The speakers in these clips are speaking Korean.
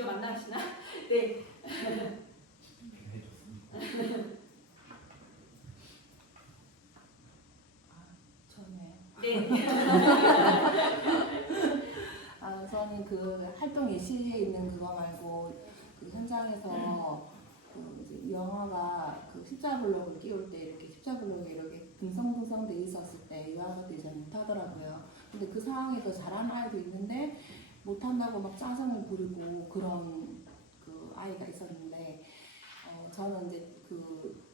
기억 안 나시나? 네. 네. 저는 그 활동 예시에 있는 그거 말고 그 현장에서 그 이제 영화가 그 십자블록을 끼울 때 이렇게 십자블록에 이렇게 듬성듬성 돼 있었을 때 유아가들이 잘 못하더라고요. 근데 그 상황에서 잘하는 아이도 있는데 못한다고 막 짜증을 부리고 그런 그 아이가 있었는데 저는 이제 그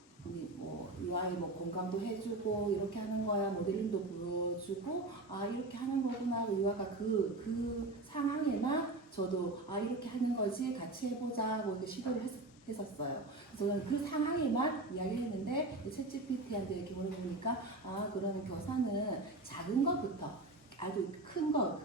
이 아이 뭐 공감도 해주고 이렇게 하는 거야 모델링도 보여주고 이렇게 하는 거구나 유아가 그 상황에만 저도 이렇게 하는 거지 같이 해보자고 이렇게 시도를 했었어요. 그래서 저는 그 상황에만 이야기했는데 챗GPT한테 이렇게 물어보니까 그러면 교사는 작은 것부터 아주 큰 거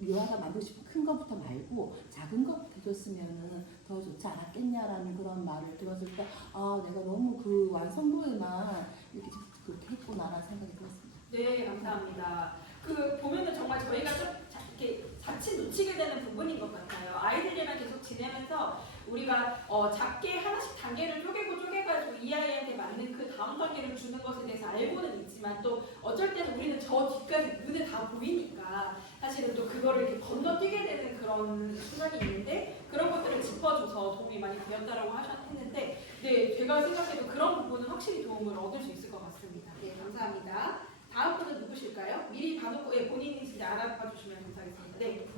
유아가 만들고 싶은 큰 것부터 말고 작은 것부터 해줬으면 더 좋지 않았겠냐라는 그런 말을 들었을 때 내가 너무 그 완성도에만 이렇게 그렇게 했구나라는 생각이 들었습니다. 네, 감사합니다. 그 보면은 정말 저희가 좀 이렇게 자칫 놓치게 되는 부분인 것 같아요. 아이들이랑 계속 지내면서 우리가 작게 하나씩 단계를 쪼개가지고 이 아이한테 맞는 그 다음 단계를 주는 것에 대해서 알고는 있지만 또 어쩔 때는 우리는 저 뒤까지 눈에 다 보이니까 사실은 또 그거를 이렇게 건너뛰게 되는 그런 순간이 있는데 그런 것들을 짚어줘서 도움이 많이 되었다라고 했는데 네, 제가 생각해도 그런 부분은 확실히 도움을 얻을 수 있을 것 같습니다. 네, 감사합니다. 다음 분은 누구실까요? 미리 봐놓고 본인이 진짜 알아봐 주시면 감사하겠습니다. 네.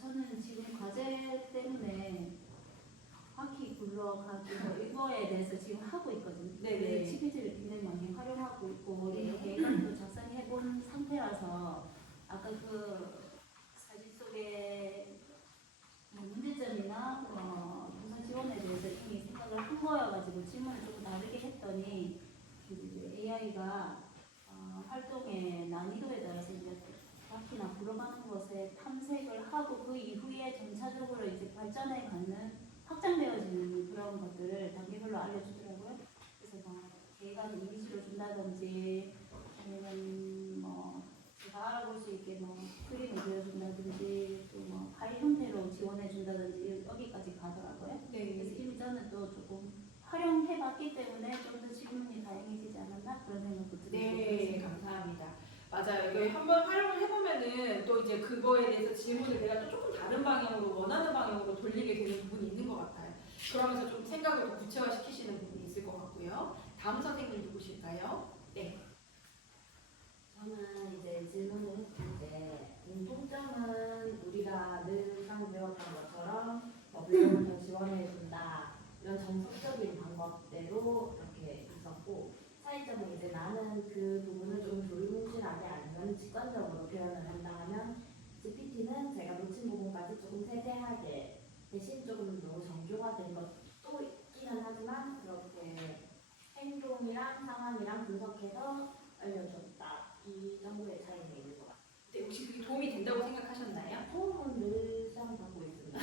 저는 지금 과제 때문에 바퀴 굴러가지고 이거에 대해서 지금 하고 있거든요. 네네. CPT를 굉장히 많이 활용하고 있고 머리 계획도 작성해본 상태라서 아까 그 사진 속에 문제점이나 우선 지원에 대해서 이미 생각을 한 거여가지고 질문을 조금 다르게 했더니 AI가 활동의 난이도에 따라서 이제 바퀴나 굴러가는 것에 탐색을 하고 그 이후에 점차적으로 이제 발전해가는 확장되어지는 그런 것들을 단계별로 알려주더라고요. 그래서 걔가 이미지로 준다든지 아니면 제가 알아볼 수 있게 그림을 그려준다든지 또 파일 형태로 지원해준다든지 여기까지 가더라고요. 네. 그래서 이미 저는 또 조금 활용해봤기 때문에 좀 더 질문이 다양해지지 않았나 그런 생각도 들고 네, 감사합니다. 맞아요. 이거 한번 활용을 해보면은 또 이제 그거에 대해서 질문을 내가 또 조금 다른 방향으로 원하는 방향으로 돌리게 되는 부분이 있는 것 같아요. 그러면서 좀 생각을 더 구체화시키시는 부분이 있을 것 같고요. 다음 선생님 누구실까요? 네. 저는 이제 질문을 했을 때 공통점은 우리가 늘 배웠던 것처럼 물론 지원해준다 이런 정석적인 방법대로 이렇게 있었고 차이점은 이제 나는 그 부분을 좀 불문실하게 아니면 직관적으로 표현을 한다 하면 GPT는 제가 놓친 부분까지 조금 세세하게 대신 조금 너무 정교화된 것도 있기는 하지만 그렇게 행동이랑 상황이랑 분석해서 알려줬다. 이 정도의 차이가 있는 것 같아요. 네, 혹시 그게 도움이 된다고 생각하셨나요? 도움은 늘 시험받고 있습니다.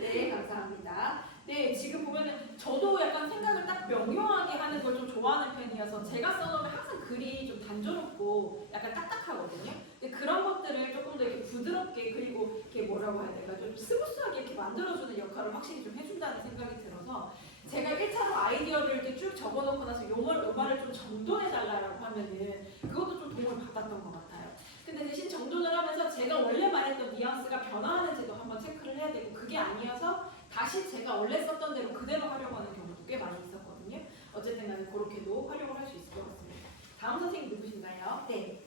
네, 감사합니다. 네, 지금 보면은 저도 약간 생각을 딱 명료하게 하는 걸 좀 좋아하는 편이어서 제가 써놓으면 항상 글이 좀 단조롭고 약간 딱딱하거든요. 근데 그런 것들을 조금 더 이렇게 부드럽게 그리고 이렇게 뭐라고 해야 될까 좀 스무스하게 이렇게 만들어주는 역할을 확실히 좀 해준다는 생각이 들어서 제가 1차로 아이디어를 이렇게 쭉 적어놓고 나서 요 말을 좀 정돈해달라고 하면은 그것도 좀 도움을 받았던 것 같아요. 근데 대신 정돈을 하면서 제가 원래 말했던 뉘앙스가 변화하는지도 한번 체크를 해야 되고 그게 아니어서 다시 제가 원래 썼던 대로 그대로 활용하는 경우도 꽤 많이 있었거든요. 어쨌든 간에 그렇게도 활용을 할 수 있을 것 같습니다. 다음 선생님 누구신가요? 네.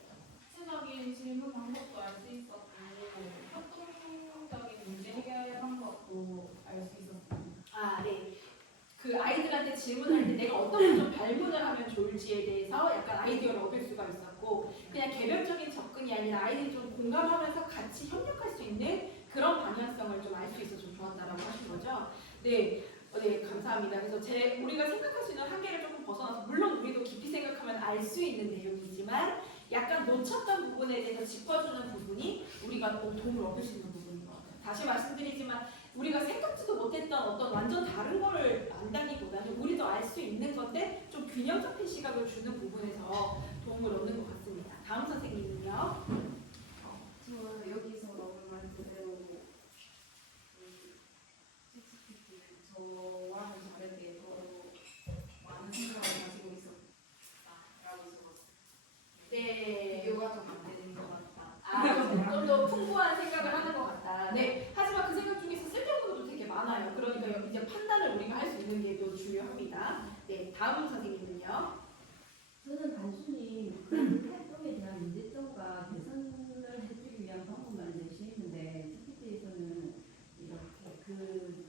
구체적인 질문 방법도 알 수 있었고 협동적인 문제 해결 방법도 알 수 있었습니다. 네. 그 아이들한테 질문할 때 내가 어떤 걸 좀 발문을 하면 좋을지에 대해서 약간 아이디어를 얻을 수가 있었고 그냥 개별적인 접근이 아니라 아이들이 좀 공감하면서 같이 협력할 수 있는 그런 방향성을 좀 알 수 있어서 좀 좋았다라고 하신 거죠. 네. 네, 감사합니다. 그래서 우리가 생각할 수 있는 한계를 조금 벗어나서 물론 우리도 깊이 생각하면 알 수 있는 내용이지만 약간 놓쳤던 부분에 대해서 짚어주는 부분이 우리가 도움을 얻을 수 있는 부분인 것 같아요. 다시 말씀드리지만 우리가 생각지도 못했던 어떤 완전 다른 거를 안다기보다는 우리도 알 수 있는 건데 좀 균형 잡힌 시각을 주는 부분에서 도움을 얻는 것 같습니다. 다음 선생님은요? 저 여기서 너무 말 그대로 소소한 생각을 하는 것 같다. 네. 하지만 그 생각 중에서 쓸데없는 것도 되게 많아요. 그러니까 이제 판단을 우리가 할 수 있는 게 또 중요합니다. 네. 다음 선생님은요. 저는 단순히 그 활동에 대한 문제점과 개선을 해주기 위한 방법만 제시했는데 GPT에서는 이렇게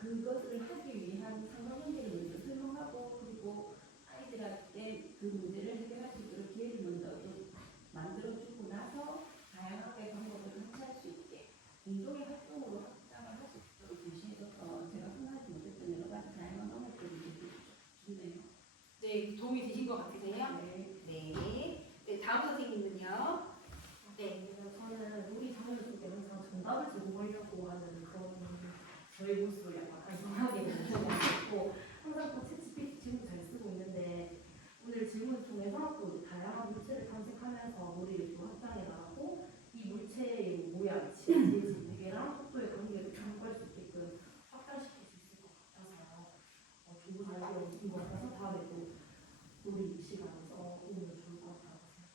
그것을 하기 위한 상담 문제를 먼저 설명하고 그리고 아이들에게 그 문제를 해결할 수 있도록 기회를 먼저 또 만들어주고 나서 다양하게 방법을 같이 할 수 있게 공동의 활동으로 확장을 할 수 있도록 제시해줘서 제가 생각하지 못했던 여러 가지 다양한 방법들을 제시해주네요. 네. 도움이 되신 것 같으세요? 네. 네. 네. 다음 선생님은요. 네. 저는 우리 자녀 속에 항상 정답을 제공하려고 하는 그런 저의 모습을 약간 반성하게 되는 시간이 있고 항상 또 챗GPT 질문 잘 쓰고 있는데 오늘 질문 통해서 또 다양한 물체를 탐색하면서 머리를 또 확장해 나가고 이 물체의 모양, 지지, 무게랑 속도의 관계를 평가할 수 있게끔 확장시킬 수 있을 것 같아서 좋은 아이디어인 것 같아서 다음에 또 우리 시간에서 오면 좋을 것 같다고 생각합니다.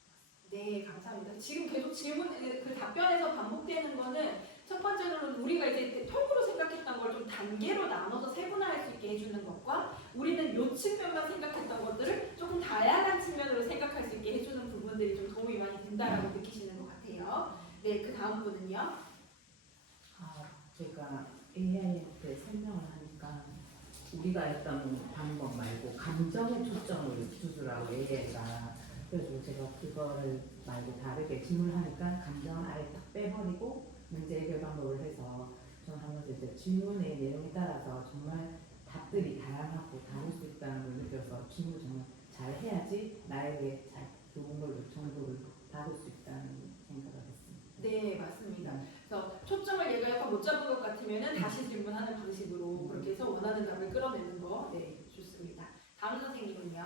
네, 감사합니다. 지금 계속 질문, 그 답변에서 반복되는 거는 첫 번째로는 우리가 이제 톡으로 생각했던 걸 좀 단계로 나눠서 세분화할 수 있게 해주는 것과 우리는 요 측면만 생각했던 것들을 조금 다양한 측면으로 생각할 수 있게 해주는 부분들이 좀 도움이 많이 된다라고 느끼시는 것 같아요. 네, 그 다음 분은요. 제가 AI한테 설명을 하니까 우리가 했던 방법 말고 감정에 초점을 두더라고 AI가. 그래서 제가 그거를 말고 다르게 질문하니까 감정을 아예 딱 빼버리고 문제 해결 방법을 해서 저는 하면서 이제 질문의 내용에 따라서 정말 답들이 다양하고 다를 수 있다는 걸 느껴서 질문 정말 잘 해야지 나에게 잘 좋은 걸로 정보를 받을 수 있다는 생각을 했습니다. 네, 맞습니다. 그래서 초점을 얘가 약간 못 잡은 것 같으면은 다시 질문하는 방식으로 그렇게 해서 원하는 답을 끌어내는 거, 네, 좋습니다. 다음 선생님은요.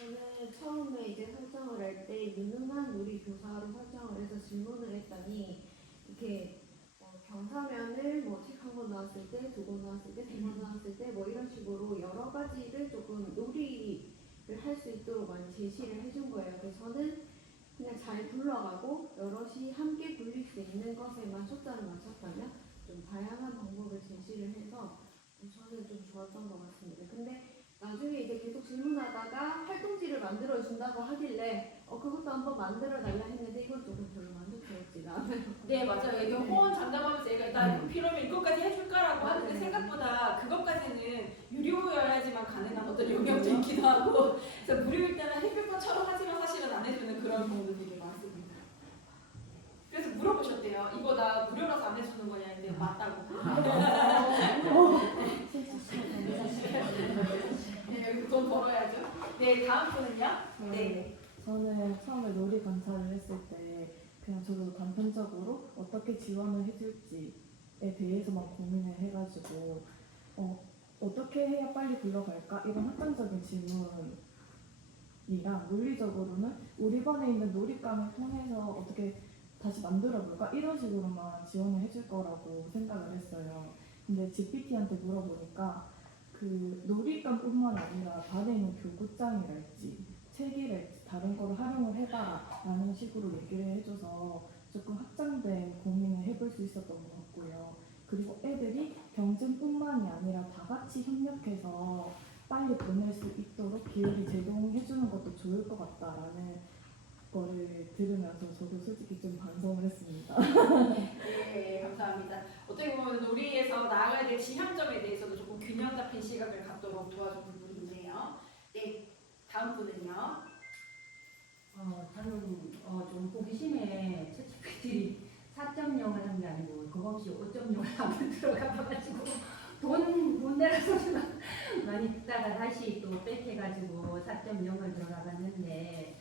저는 처음에 이제 설정을 할 때 유능한 요리 교사로 설정을 해서 질문을 했더니 이렇게 경사면을 뭐 책 한 권 나왔을 때, 두 권 나왔을 때, 세 권 나왔을 때 뭐 이런 식으로 여러 가지를 조금 놀이를 할 수 있도록 많이 제시를 해준 거예요. 그래서 저는 그냥 잘 굴러가고 여럿이 함께 굴릴 수 있는 것에만 초점을 맞췄다면 좀 다양한 방법을 제시를 해서 저는 좀 좋았던 것 같습니다. 근데 나중에 이제 계속 질문하다가 활동지를 만들어 준다고 하길래 그것도 한번 만들어 달라 했는데 이건 조금 별로 만족스럽지가 않아요. 네, 맞아요. 이게 호언 장담하면서 얘가 일단 필요하면 이것까지 해줄까라고 하는데 생각보다 그것까지는 유료여야지만 가능한 어떤 영역도 있기도 하고 그래서 무료일 때는 해줄 것처럼 하지만 사실은 안 해주는 그런 경우도 되게 많습니다. 그래서 물어보셨대요. 이거 나 무료라서 안 해주는 거냐 했는데 맞다고. 네, 여기서 돈 벌어야죠. 네, 다음 분은요? 네. 저는 처음에 놀이 관찰을 했을 때 그냥 저도 단편적으로 어떻게 지원을 해줄지에 대해서만 고민을 해가지고 어떻게 해야 빨리 굴러갈까? 이런 확장적인 질문이랑 논리적으로는 우리 반에 있는 놀이감을 통해서 어떻게 다시 만들어볼까? 이런 식으로만 지원을 해줄 거라고 생각을 했어요. 근데 GPT한테 물어보니까 그 놀이감뿐만 아니라 반에 있는 교구장이랄지 책이랄지 다른 거를 활용을 해봐라 라는 식으로 얘기를 해줘서 조금 확장된 고민을 해볼 수 있었던 것 같고요. 그리고 애들이 경쟁뿐만이 아니라 다 같이 협력해서 빨리 보낼 수 있도록 기회를 제공해주는 것도 좋을 것 같다라는 거를 들으면서 저도 솔직히 좀 반성을 했습니다. 네, 감사합니다. 어떻게 보면 놀이에서 나아가야 될 지향점에 대해서도 조금 균형 잡힌 시각을 갖도록 도와준 부분이 있네요. 네, 다음 분은요. 저는 좀 호기심에 챗GPT 4.0을 한 게 아니고 그거 없이 5.0을 한번 들어가봐가지고 돈 내라 소리가 많이 듣다가 다시 또 빽해가지고 4.0을 들어가봤는데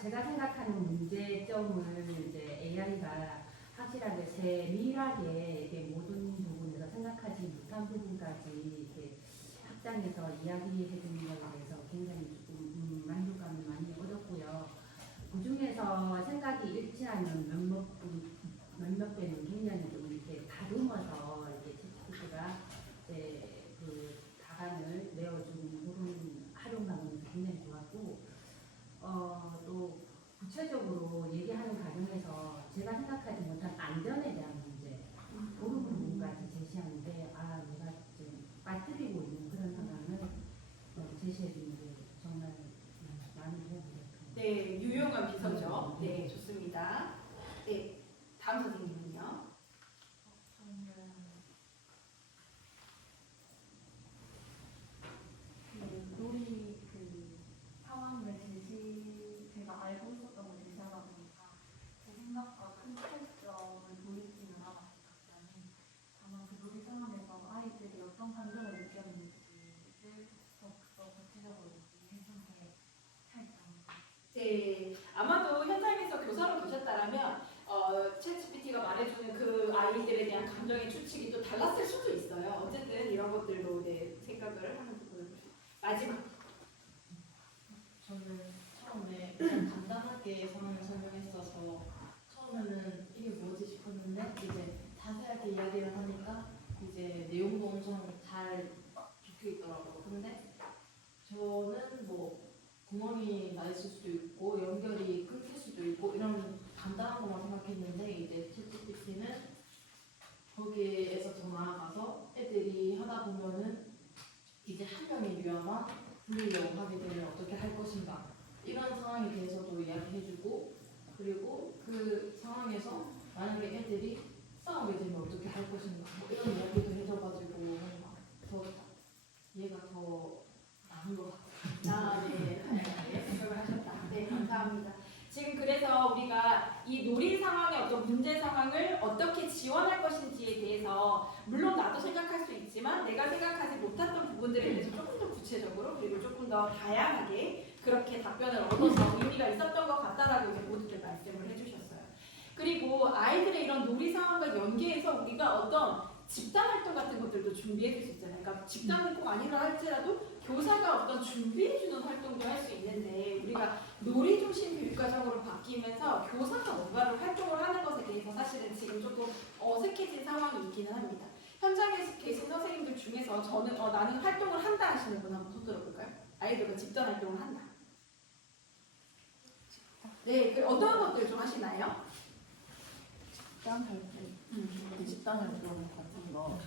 제가 생각하는 문제점을 이제 AI가 확실하게 세밀하게 이게 모든 부분에서 생각하지 못한 부분까지 이렇게 확장해서 이야기해주는 것에 대해서 굉장히 조금 만족감을 많이 얻었고요. 그 중에서 생각이 일치하는 몇몇 개는 굉장히 좀 이렇게 다듬어서 이렇게 챗GPT가 이제 그 답안을 내어주는 그런 활용 방법이 굉장히 좋았고 또 구체적으로 얘기하는 과정에서 제가 생각할 안전에 대한 문제 그런 부분까지 제시하는데 아 내가 좀 빠뜨리고 있는 그런 상황을 제시해 주는 게 정말 많은 도움이 됐습니다. 네, 유용한 비서죠. 네, 좋습니다. 네, 다음 선생님은요. 그 놀이 그 상황을 제가 알고 있었던 걸 제시하다 보니까 제 생각과 큰 차이점을 보이지는 않았다면 다만 그 놀이 상황에서 아이들이 어떤 감정을 느꼈는지를 더 구체적으로 얘기해준 게 차이점입니다. 네, 아마도 현장에서 교사로 계셨다라면 챗GPT가 말해주는 그 아이들에 대한 감정의 추측이 또 달랐을 수도 있어요. 어쨌든 이런 것들로 네, 생각을 하는 부분을 마지막. 저는 처음에 그냥 간단하게 상황을 설명했어서 처음에는 이게 뭐지 싶었는데 이제 자세하게 이야기를 하니까 이제 내용도 엄청 잘 적혀 있더라고요. 근데 저는 뭐 구멍이 나 있을 수도 있고 연결이 끊길 수도 있고 이런 간단한 것만 생각했는데 이제 챗GPT는 거기에서 더 나아가서 애들이 하다 보면은 이제 한 명의 유아만 불리려고 하게 되면 어떻게 할 것인가 이런 상황에 대해서도 이야기해주고 그리고 그 상황에서 만약에 애들이 싸우게 되면 어떻게 할 것인가 뭐 이런 이야기도 해줘가지고 뭔가 더 이해가 더 나은 것 같아요. 아, 네, 다양하게 생각을 하셨다. 네, 감사합니다. 지금 그래서 우리가 이 놀이 상황의 어떤 문제 상황을 어떻게 지원할 것인지에 대해서 물론 나도 생각할 수 있지만 내가 생각하지 못했던 부분들에 대해서 조금 더 구체적으로 그리고 조금 더 다양하게 그렇게 답변을 얻어서 의미가 있었던 것 같다라고 이제 모두들 말씀을 해주셨어요. 그리고 아이들의 이런 놀이 상황과 연계해서 우리가 어떤 집단 활동 같은 것들도 준비해 줄 수 있잖아요. 그러니까 집단은 꼭 아니라 할지라도 교사가 어떤 준비해 주는 활동도 할 수 있는데 우리가 놀이 중심 교육과정으로 바뀌면서 교사가 뭔가를 활동을 하는 것에 대해서 사실은 지금 조금 어색해진 상황이 있기는 합니다. 현장에 계신 선생님들 중에서 저는 나는 활동을 한다 하시는 분 한번 손 들어볼까요? 아이들과 집단 활동을 한다. 네, 그 어떤 것들 좀 하시나요? 식당 활동, 식당 활동 같은 거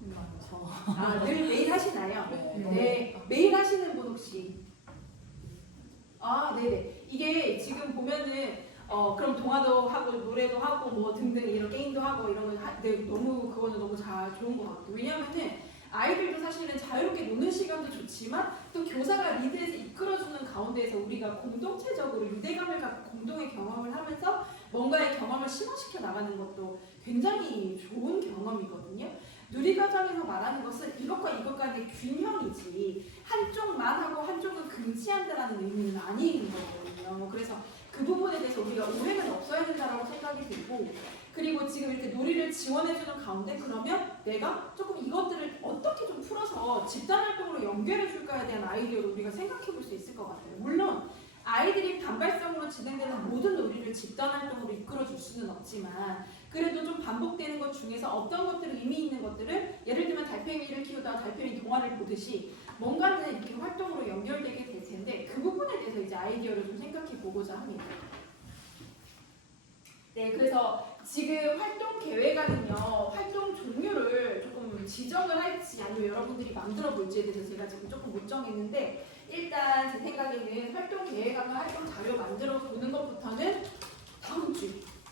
많죠. 아, 늘 매일 하시나요? 네. 네, 매일 하시는 분 혹시? 아, 네네. 이게 지금 보면은 그럼 동화도 하고 노래도 하고 뭐 등등 이런 게임도 하고 이런 거 네, 너무 그거는 너무 좋은 것 같아요. 왜냐하면은 아이들도 사실은 자유롭게 노는 시간도 좋지만 또 교사가 리드해서 이끌어주는 가운데에서 우리가 공동체적으로 유대감을 갖고 공동의 경험을 하면서 뭔가의 경험을 심화시켜 나가는 것도 굉장히 좋은 경험이거든요. 누리과정에서 말하는 것은 이것과 이것 간의 균형이지 한쪽만 하고 한쪽은 금지한다라는 의미는 아닌 거거든요. 그래서 그 부분에 대해서 우리가 오해는 없어야 된다고 생각이 들고 그리고 지금 이렇게 놀이를 지원해주는 가운데 그러면 내가 조금 이것들을 어떻게 좀 풀어서 집단활동으로 연결해줄까에 대한 아이디어를 우리가 생각해볼 수 있을 것 같아요. 물론 아이들이 단발성으로 진행되는 모든 놀이를 집단활동으로 이끌어줄 수는 없지만 그래도 좀 반복되는 것 중에서 어떤 것들은 의미 있는 것들을 예를 들면 달팽이를 키우다가 달팽이 동화를 보듯이 뭔가는 이렇게 활동으로 연결되게 될 텐데 그 부분에 대해서 이제 아이디어를 좀 생각해 보고자 합니다. 네, 그래서 지금 활동 계획안은요, 활동 종류를 조금 지정을 할지 아니면 여러분들이 만들어 볼지에 대해서 제가 지금 조금 못 정했는데 일단 제 생각에는 활동 계획안과